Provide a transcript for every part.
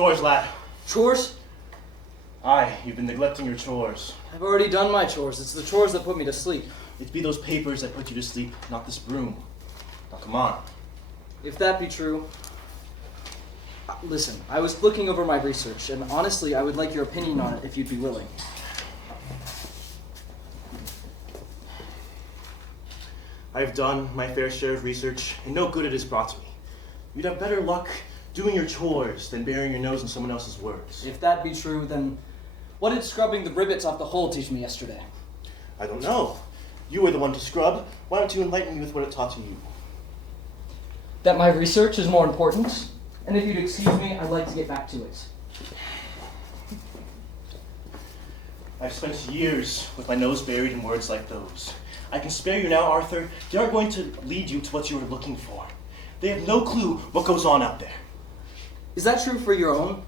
Chores, lad. Chores? Aye, you've been neglecting your chores. I've already done my chores. It's the chores that put me to sleep. It'd be those papers that put you to sleep, not this broom. Now come on. If that be true... Listen, I was looking over my research, and honestly, I would like your opinion on it if you'd be willing. I've done my fair share of research, and no good it has brought to me. You'd have better luck doing your chores than burying your nose in someone else's words. If that be true, then what did scrubbing the rivets off the hull teach me yesterday? I don't know. You were the one to scrub. Why don't you enlighten me with what it taught to you? That my research is more important, and if you'd excuse me, I'd like to get back to it. I've spent years with my nose buried in words like those. I can spare you now, Arthur. They aren't going to lead you to what you are looking for. They have no clue what goes on out there. Is that true for your own?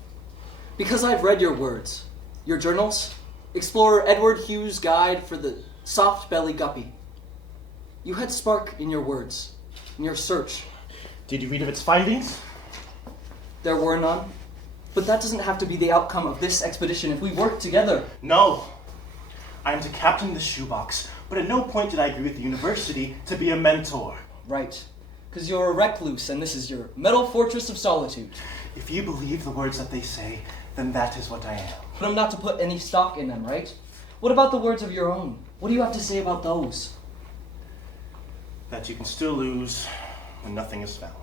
Because I've read your words, your journals, Explorer Edward Hughes' guide for the soft-bellied guppy. You had spark in your words, in your search. Did you read of its findings? There were none. But that doesn't have to be the outcome of this expedition if we work together. No. I am to captain the Shoebox, but at no point did I agree with the university to be a mentor. Right. Because you're a recluse, and this is your metal fortress of solitude. If you believe the words that they say, then that is what I am. But I'm not to put any stock in them, right? What about the words of your own? What do you have to say about those? That you can still lose when nothing is found.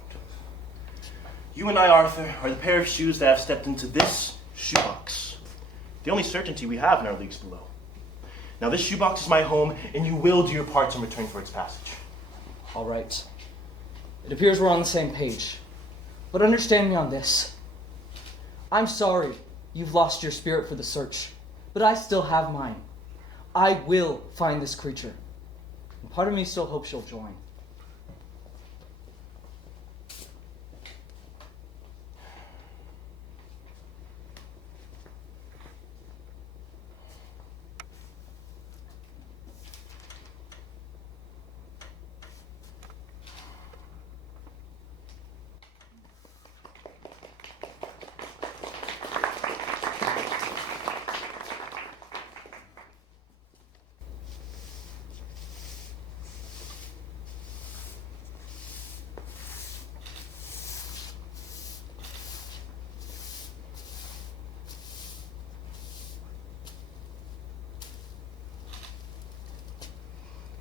You and I, Arthur, are the pair of shoes that have stepped into this shoebox. The only certainty we have in our leagues below. Now this shoebox is my home, and you will do your parts in return for its passage. All right. It appears we're on the same page. But understand me on this. I'm sorry you've lost your spirit for the search, but I still have mine. I will find this creature. And part of me still hopes you'll join.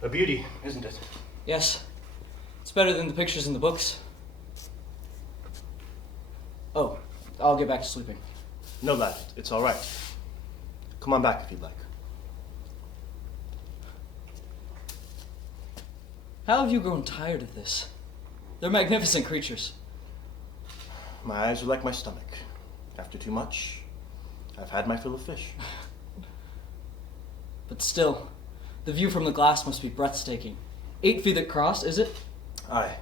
A beauty, isn't it? Yes. It's better than the pictures in the books. Oh, I'll get back to sleeping. No, lad, it's all right. Come on back if you'd like. How have you grown tired of this? They're magnificent creatures. My eyes are like my stomach. After too much, I've had my fill of fish. But still, the view from the glass must be breathtaking. 8 feet across, is it? Aye.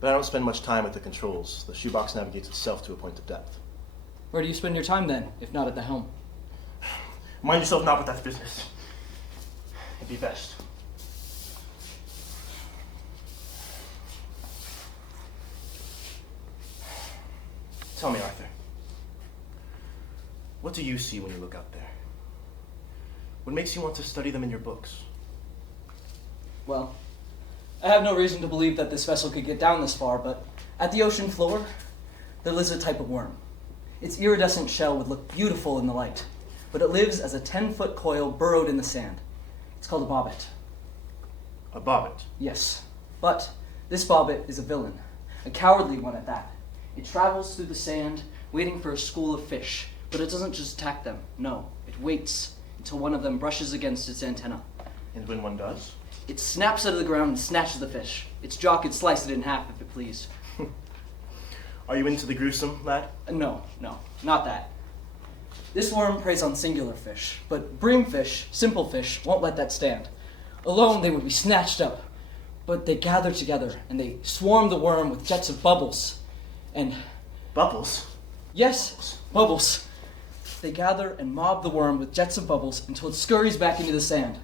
But I don't spend much time with the controls. The shoebox navigates itself to a point of depth. Where do you spend your time then, if not at the helm? Mind yourself not with that business. It'd be best. Tell me, Arthur. What do you see when you look out there? What makes you want to study them in your books? Well, I have no reason to believe that this vessel could get down this far, but at the ocean floor, there lives a type of worm. Its iridescent shell would look beautiful in the light, but it lives as a 10-foot coil burrowed in the sand. It's called a bobbit. A bobbit? Yes, but this bobbit is a villain, a cowardly one at that. It travels through the sand, waiting for a school of fish, but it doesn't just attack them. No, it waits until one of them brushes against its antenna. And when one does? It snaps out of the ground and snatches the fish. Its jaw could slice it in half if it pleased. Are you into the gruesome, lad? No, not that. This worm preys on singular fish, but breamfish, simple fish, won't let that stand. Alone, they would be snatched up. But they gather together, and they swarm the worm with jets of bubbles. And... Bubbles? Yes, bubbles. They gather and mob the worm with jets of bubbles until it scurries back into the sand.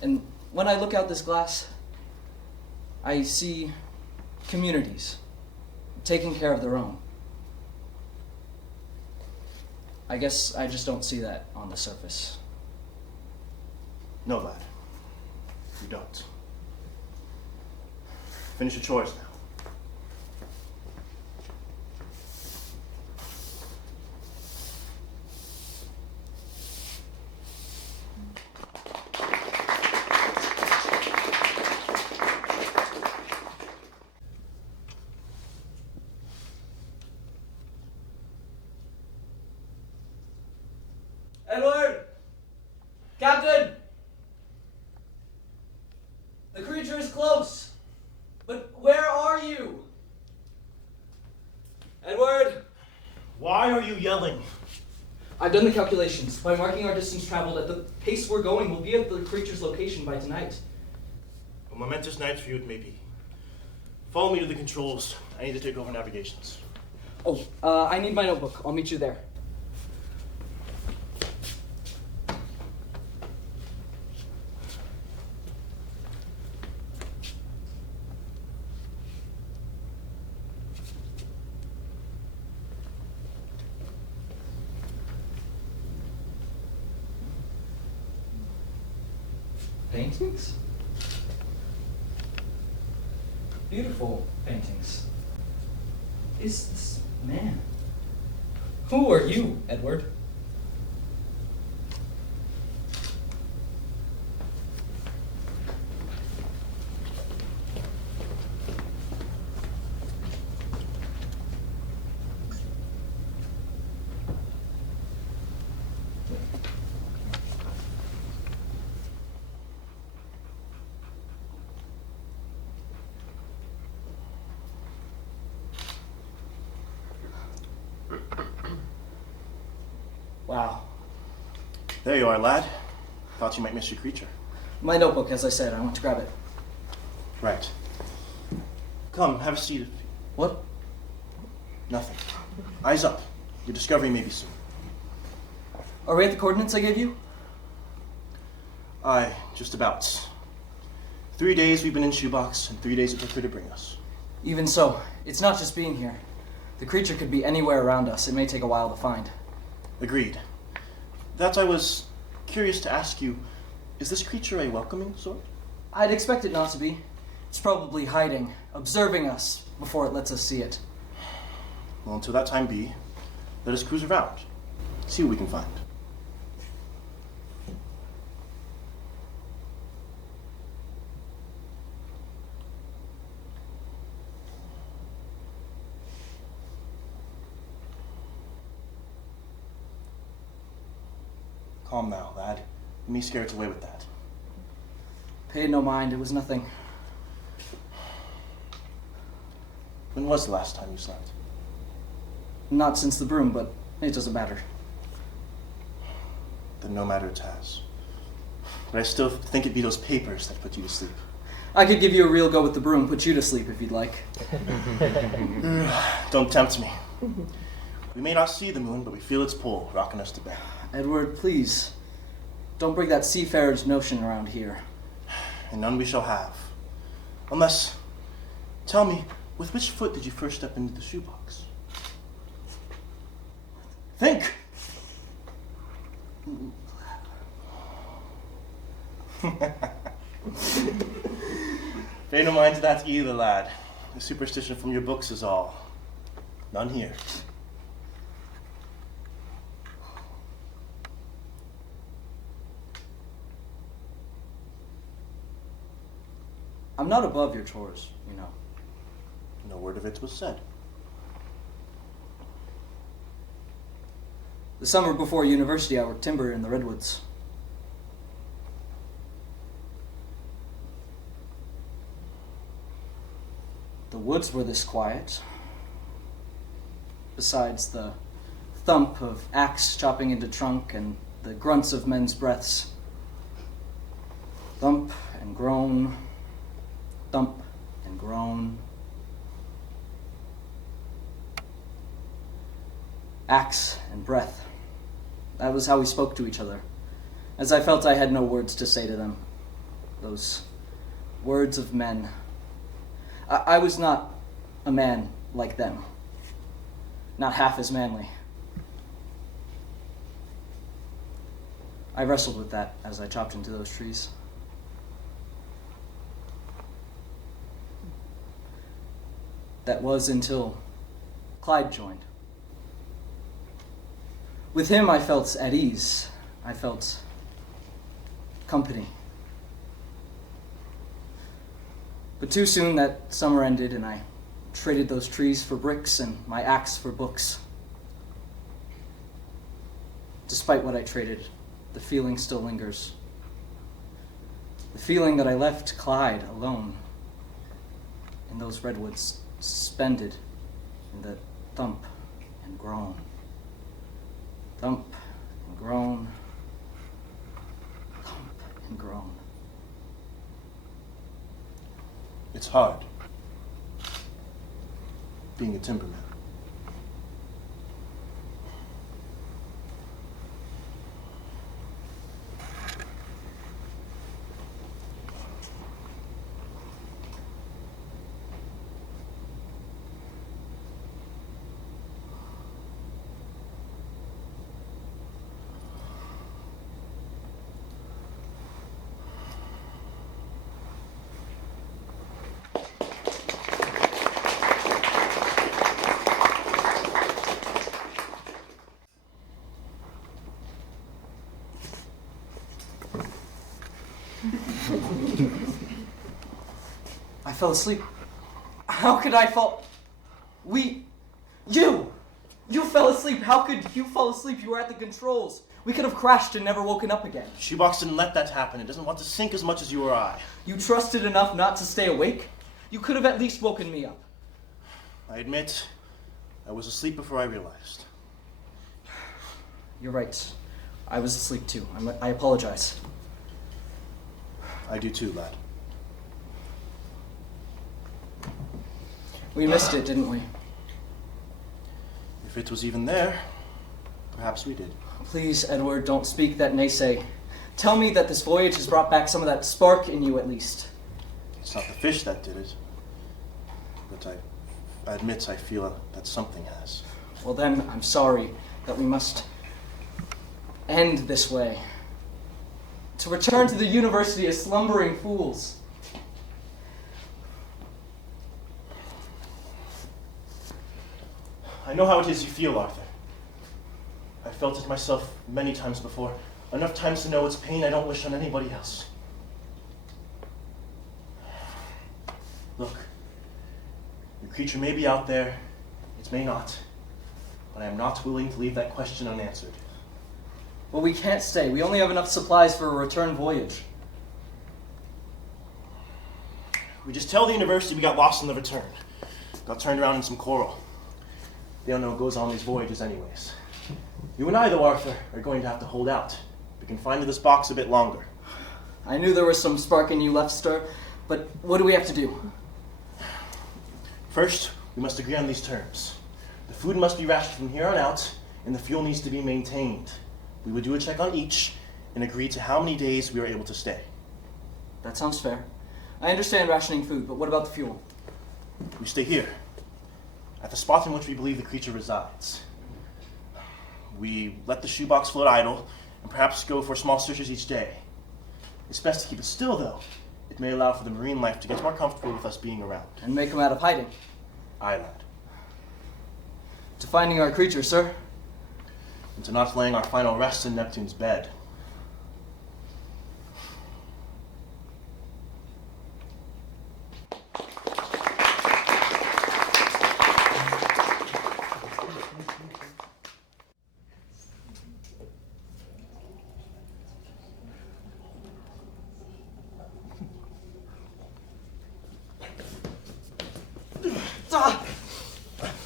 And when I look out this glass, I see communities taking care of their own. I guess I just don't see that on the surface. No, lad. You don't. Finish your chores now. Edward! Captain! The creature is close. But where are you? Edward! Why are you yelling? I've done the calculations. By marking our distance traveled at the pace we're going, we'll be at the creature's location by tonight. A momentous night for you it may be. Follow me to the controls. I need to take over navigations. Oh, I need my notebook. I'll meet you there. Paintings? Beautiful paintings. Is this man? Who are you, Edward? Wow. There you are, lad. Thought you might miss your creature. My notebook, as I said. I went to grab it. Right. Come, have a seat. What? Nothing. Eyes up. Your discovery may be soon. Are we at the coordinates I gave you? Aye, just about. 3 days we've been in Shoebox, and 3 days it took her to bring us. Even so, it's not just being here. The creature could be anywhere around us. It may take a while to find. Agreed. That I was curious to ask you, is this creature a welcoming sort? I'd expect it not to be. It's probably hiding, observing us, before it lets us see it. Well, until that time be, let us cruise around. See what we can find. Calm now, lad. You may scare it away with that. Paid no mind. It was nothing. When was the last time you slept? Not since the broom, but it doesn't matter. Then no matter it has. But I still think it'd be those papers that put you to sleep. I could give you a real go with the broom, put you to sleep if you'd like. Don't tempt me. We may not see the moon, but we feel its pull, rocking us to bed. Edward, please. Don't bring that seafarer's notion around here. And none we shall have. Unless, tell me, with which foot did you first step into the shoebox? Think! Pay no mind to that either, lad. The superstition from your books is all. None here. I'm not above your chores, you know. No word of it was said. The summer before university, I worked timber in the redwoods. The woods were this quiet. Besides the thump of axe chopping into trunk and the grunts of men's breaths. Thump and groan, thump and groan. Axe and breath. That was how we spoke to each other, as I felt I had no words to say to them. Those words of men. I was not a man like them. Not half as manly. I wrestled with that as I chopped into those trees. That was until Clyde joined. With him, I felt at ease. I felt company. But too soon that summer ended, and I traded those trees for bricks and my axe for books. Despite what I traded, the feeling still lingers. The feeling that I left Clyde alone in those redwoods, suspended in the thump and groan. Thump and groan. Thump and groan. It's hard, being a timberman. I fell asleep. How could I fall? You fell asleep. How could you fall asleep? You were at the controls. We could have crashed and never woken up again. Shoebox didn't let that happen. It doesn't want to sink as much as you or I. You trusted enough not to stay awake? You could have at least woken me up. I admit, I was asleep before I realized. You're right. I was asleep too. I apologize. I do too, lad. We missed it, didn't we? If it was even there, perhaps we did. Please, Edward, don't speak that naysay. Tell me that this voyage has brought back some of that spark in you at least. It's not the fish that did it. But I admit I feel that something has. Well then, I'm sorry that we must end this way. To return to the university as slumbering fools. I know how it is you feel, Arthur. I felt it myself many times before. Enough times to know it's pain I don't wish on anybody else. Look, the creature may be out there, it may not, but I am not willing to leave that question unanswered. Well, we can't stay. We only have enough supplies for a return voyage. We just tell the university we got lost on the return. Got turned around in some coral. They don't know what goes on these voyages anyways. You and I, though, Arthur, are going to have to hold out. We can find this box a bit longer. I knew there was some spark in you left stir, but what do we have to do? First, we must agree on these terms. The food must be rationed from here on out, and the fuel needs to be maintained. We would do a check on each and agree to how many days we are able to stay. That sounds fair. I understand rationing food, but what about the fuel? We stay here, at the spot in which we believe the creature resides. We let the shoebox float idle, and perhaps go for small searches each day. It's best to keep it still, though. It may allow for the marine life to get more comfortable with us being around. And make them out of hiding. Aye, lad. To finding our creature, sir. And to not laying our final rest in Neptune's bed.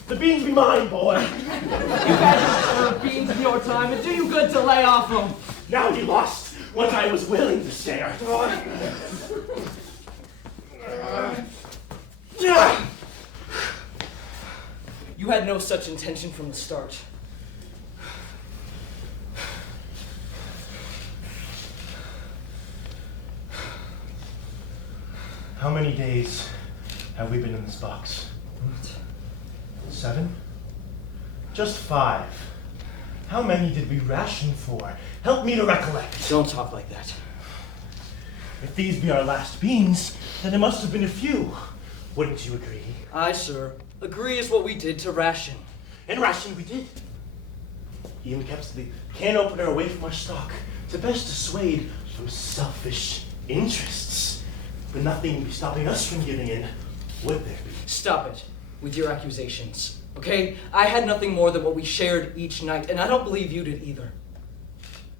The beans be mine, boy. You've had your beans in your time, and do you good to lay off them. Now you lost what I was willing to share. You had no such intention from the start. How many days have we been in this box? 7? Just 5. How many did we ration for? Help me to recollect. Don't talk like that. If these be our last beans, then it must have been a few. Wouldn't you agree? Aye, sir. Agree is what we did to ration. And ration we did. Even kept the can opener away from our stock to best dissuade from selfish interests. But nothing would be stopping us from giving in, would there be? Stop it with your accusations, okay? I had nothing more than what we shared each night, and I don't believe you did either.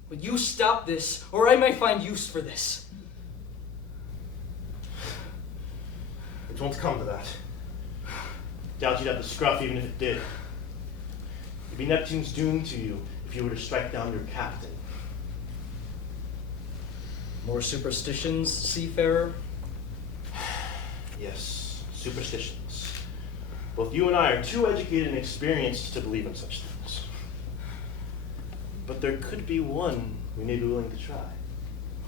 But you stop this, or I may find use for this. It won't come to that. Doubt you'd have the scruff even if it did. It'd be Neptune's doom to you if you were to strike down your captain. More superstitions, seafarer? Yes, superstitions. Both you and I are too educated and experienced to believe in such things. But there could be one we may be willing to try.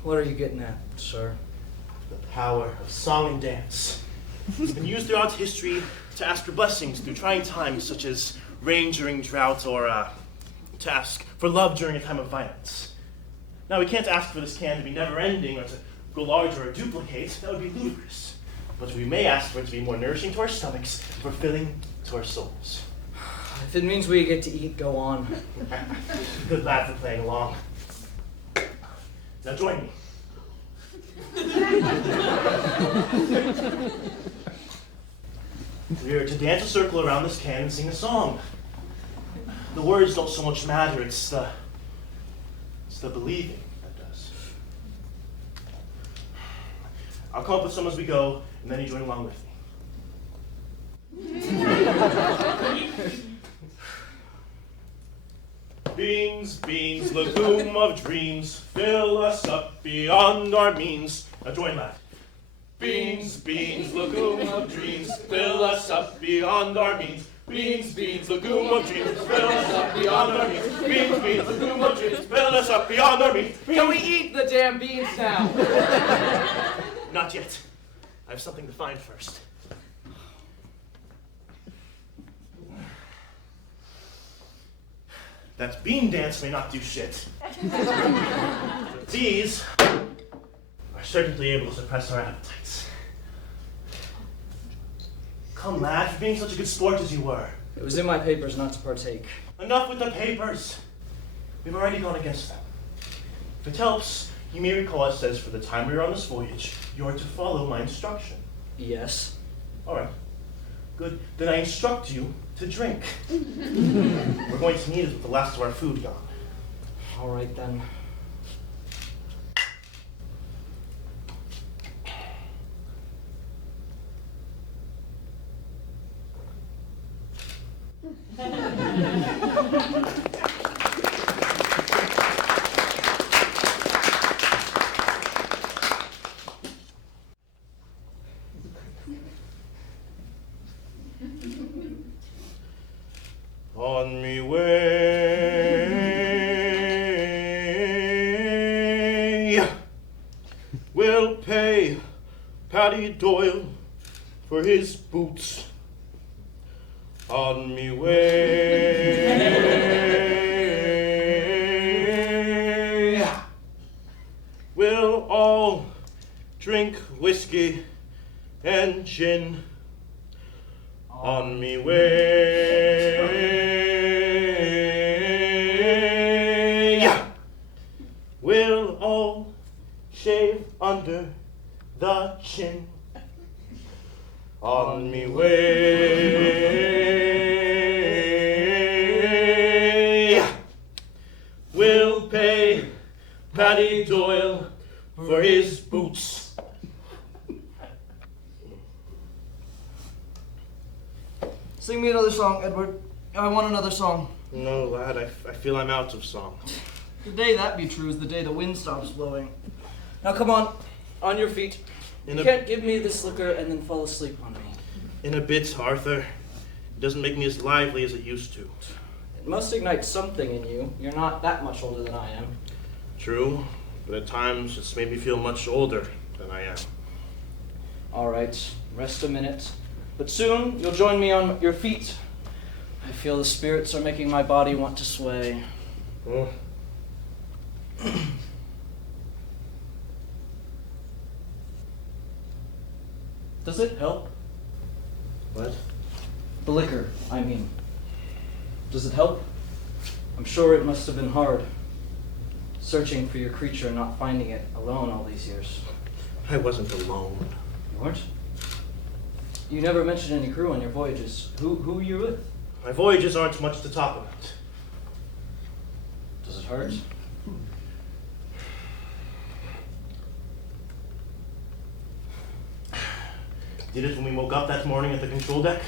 What are you getting at, sir? The power of song and dance. It's been used throughout history to ask for blessings through trying times such as rain during drought or to ask for love during a time of violence. Now, we can't ask for this can to be never-ending or to go larger or duplicate. That would be ludicrous. But we may ask for it to be more nourishing to our stomachs and fulfilling to our souls. If it means we get to eat, go on. Good lad for playing along. Now join me. We are to dance a circle around this can and sing a song. The words don't so much matter, it's the believing that does. I'll come up with some as we go, and then you join along with me. Beans, beans, legume of dreams, fill us up beyond our means. Now join that. Beans, beans, legume of dreams, fill us up beyond our means. Beans, beans, legume of dreams, fill us up beyond our means. Beans, beans, legume of dreams, fill us up beyond our means. Can we eat the damn beans now? Not yet. I have something to find first. That bean dance may not do shit. But these are certainly able to suppress our appetites. Come, lad, for being such a good sport as you were. It was in my papers not to partake. Enough with the papers. We've already gone against them. If it helps, you may recall it says for the time we are on this voyage, you are to follow my instruction. Yes. All right. Good. Then I instruct you to drink. We're going to need it with the last of our food gone. All right, then. On me way, we'll pay Paddy Doyle for his boots. On me way, we'll all drink whiskey and gin. On me way, we'll all shave under the chin. On me way, we'll pay Paddy Doyle for his boots. Sing me another song, Edward. I want another song. No, lad, I feel I'm out of song. The day that be true is the day the wind stops blowing. Now come on your feet. You can't give me this liquor and then fall asleep on me. In a bit, Arthur. It doesn't make me as lively as it used to. It must ignite something in you. You're not that much older than I am. True, but at times it's made me feel much older than I am. All right, rest a minute. But soon you'll join me on your feet. I feel the spirits are making my body want to sway. Does it help? What? The liquor, I mean. Does it help? I'm sure it must have been hard, searching for your creature and not finding it alone all these years. I wasn't alone. You weren't? You never mentioned any crew on your voyages. Who were you with? My voyages aren't much to talk about. Does it hurt? Did it when we woke up that morning at the control deck?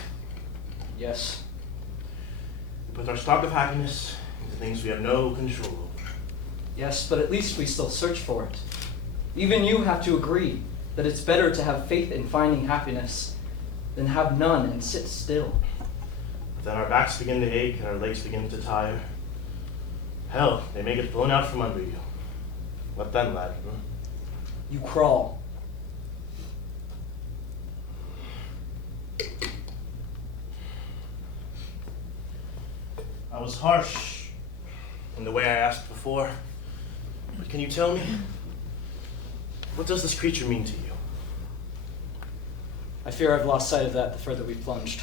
Yes. We put our stock of happiness into things we have no control over. Yes, but at least we still search for it. Even you have to agree that it's better to have faith in finding happiness than have none and sit still. But then our backs begin to ache and our legs begin to tire. Hell, they may get blown out from under you. What then, lad? You crawl. I was harsh in the way I asked before, but can you tell me, what does this creature mean to you? I fear I've lost sight of that the further we've plunged.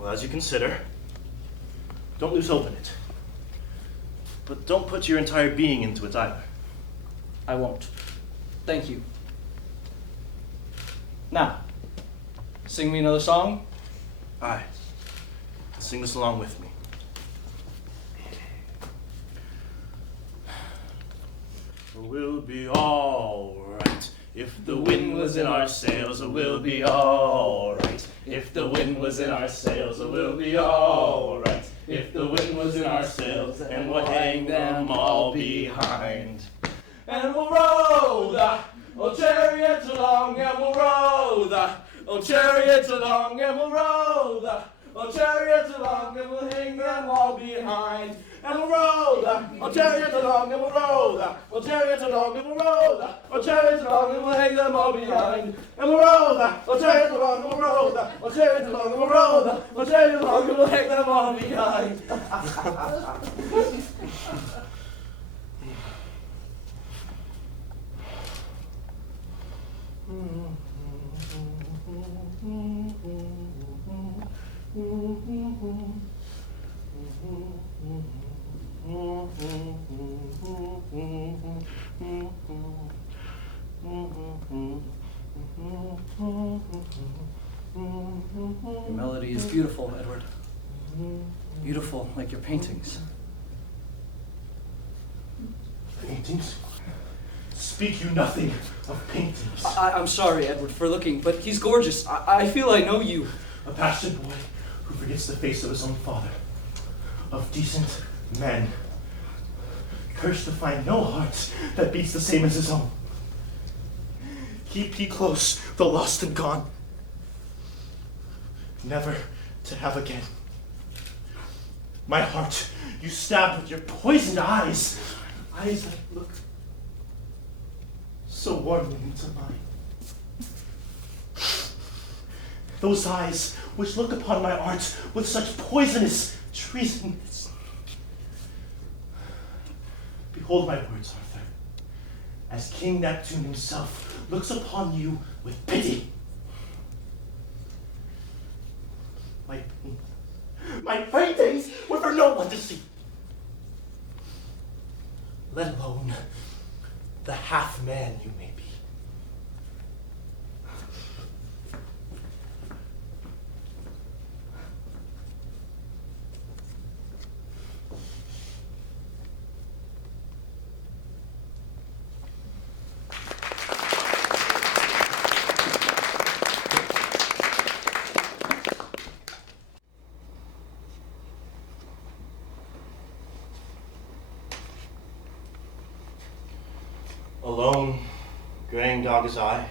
Well, as you consider, don't lose hope in it. But don't put your entire being into it either. I won't. Thank you. Now, sing me another song. Aye. Sing this along with me. We'll be all right. If the wind was in our sails, we'll be all right. If the wind was in our sails, we'll be all right. If the wind was in our sails, and we'll hang them all behind. And we'll row the old chariot along, and we'll row the old chariot along, and we'll row the old chariot along, and we'll hang them all behind. And we'll row the old chariot along, and we'll row the old chariot along, and we'll row the old chariot along, and we'll hang them all behind. And we'll row the old chariot along, and we'll row the old chariot along, and we'll row the old chariot along, and we'll hang them all behind. Your melody is beautiful, Edward. Beautiful, like your paintings. Paintings? Speak you nothing of paintings. I'm sorry, Edward, for looking, but he's gorgeous. I feel I know you. A bastard boy who forgets the face of his own father. Of decent men. Cursed to find no heart that beats the same as his own. Keep ye close, though lost and gone. Never to have again. My heart you stabbed with your poisoned eyes. Eyes that look so warmly into mine. Those eyes which look upon my art with such poisonous treason. Behold my words, Arthur, as King Neptune himself looks upon you with pity. My paintings were for no one to see, let alone the half-man you may be. Alone, graying dog as I,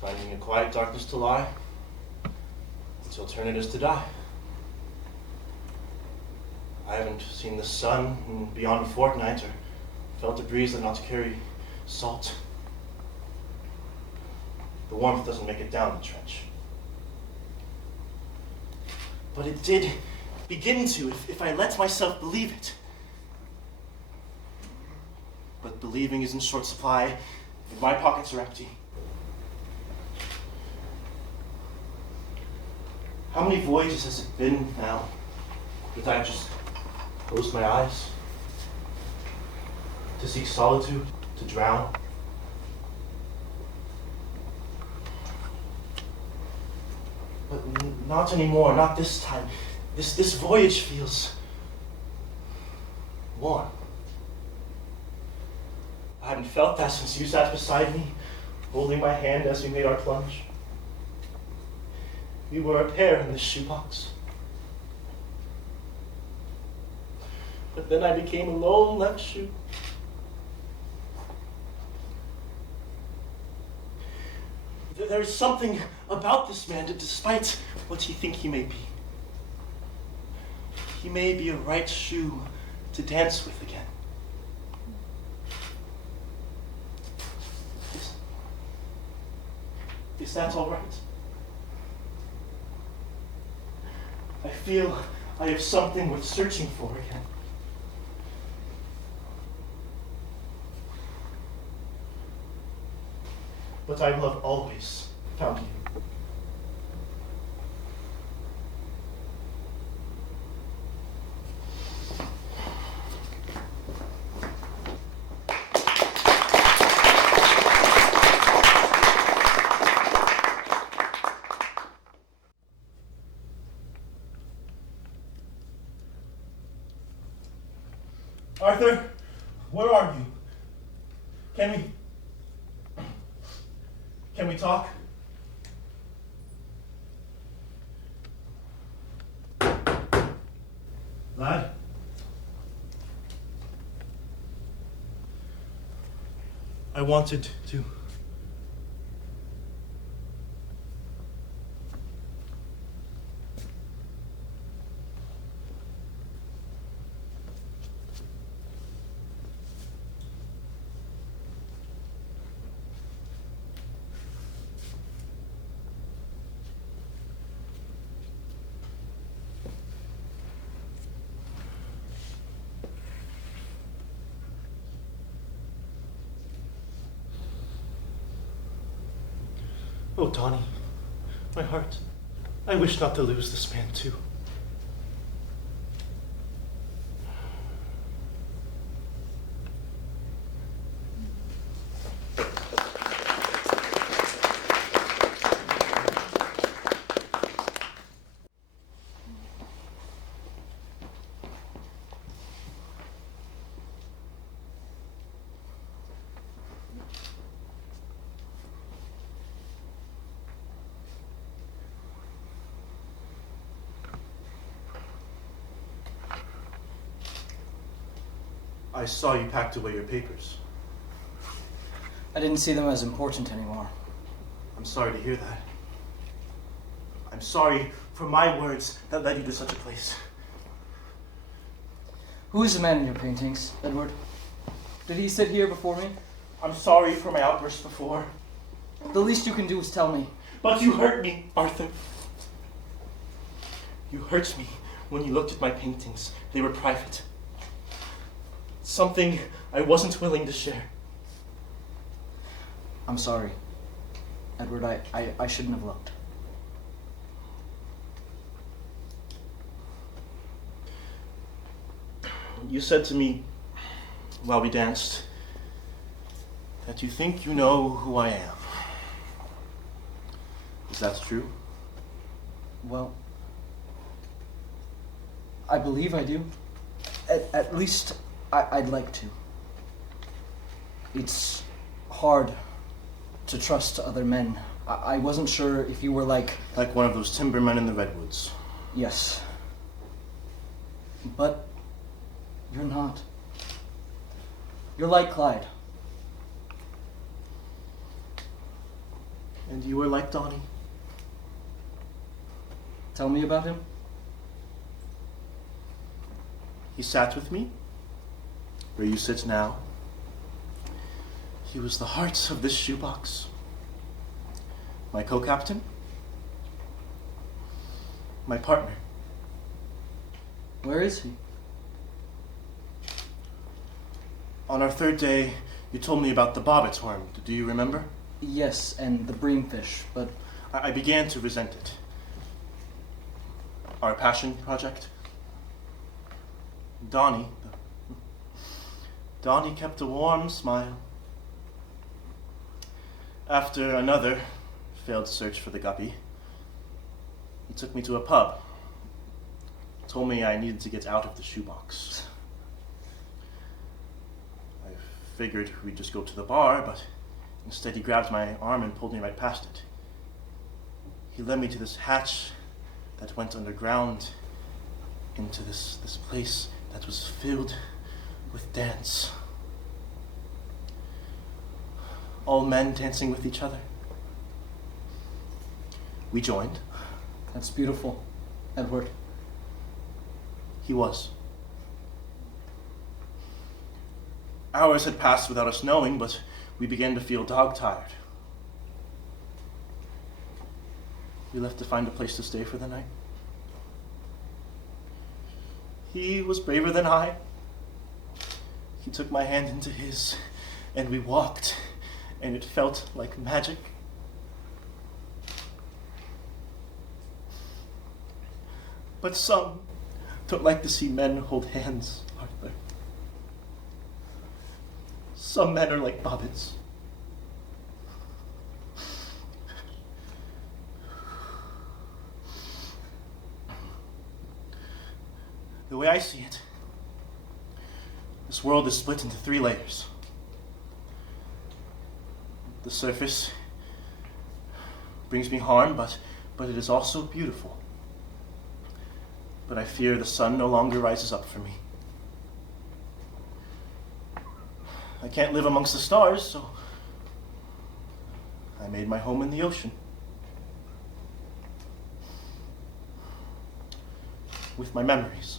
finding a quiet darkness to lie, until turn it is to die. I haven't seen the sun in beyond a fortnight, or felt a breeze that not to carry salt. The warmth doesn't make it down the trench. But it did begin to if I let myself believe it. But believing is in short supply, and my pockets are empty. How many voyages has it been now that I've just closed my eyes? To seek solitude, to drown. But not anymore, not this time. This voyage feels warm. I haven't felt that since you sat beside me, holding my hand as we made our plunge. We were a pair in this shoebox. But then I became a lone left shoe. There's something about this man, despite what you think he may be. He may be a right shoe to dance with again. Is that all right? I feel I have something worth searching for again. But I will have always found you. Arthur, where are you? Can we talk? Lad? I wanted to. Oh, Donnie, my heart. I wish not to lose this man, too. I saw you packed away your papers. I didn't see them as important anymore. I'm sorry to hear that. I'm sorry for my words that led you to such a place. Who is the man in your paintings, Edward? Did he sit here before me? I'm sorry for my outburst before. The least you can do is tell me. But you hurt me, Arthur. You hurt me when you looked at my paintings. They were private. Something I wasn't willing to share. I'm sorry, Edward. I shouldn't have looked. You said to me while we danced that you think you know who I am. Is that true? Well, I believe I do. At least I'd like to. It's hard to trust other men. I wasn't sure if you were like... Like one of those timbermen in the redwoods. Yes. But you're not. You're like Clyde. And you were like Donnie. Tell me about him. He sat with me, where you sit now. He was the heart of this shoebox. My co-captain. My partner. Where is he? On our third day, you told me about the bobbit's worm. Do you remember? Yes, and the breamfish, but I began to resent it. Our passion project. Donnie kept a warm smile. After another failed search for the guppy, he took me to a pub. Told me I needed to get out of the shoebox. I figured we'd just go to the bar, but instead he grabbed my arm and pulled me right past it. He led me to this hatch that went underground into this place that was filled with dance. All men dancing with each other. We joined. that's beautiful, Edward. He was. Hours had passed without us knowing, but we began to feel dog-tired. We left to find a place to stay for the night. He was braver than I. He took my hand into his, and we walked, and it felt like magic. But some don't like to see men hold hands, Arthur. Some men are like bobbits. The way I see it, this world is split into 3 layers. The surface brings me harm, but it is also beautiful. But I fear the sun no longer rises up for me. I can't live amongst the stars, so I made my home in the ocean. With my memories.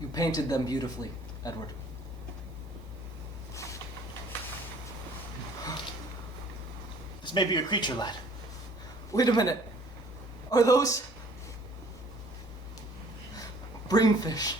You painted them beautifully, Edward. This may be a creature, lad. Wait a minute. Are those breamfish?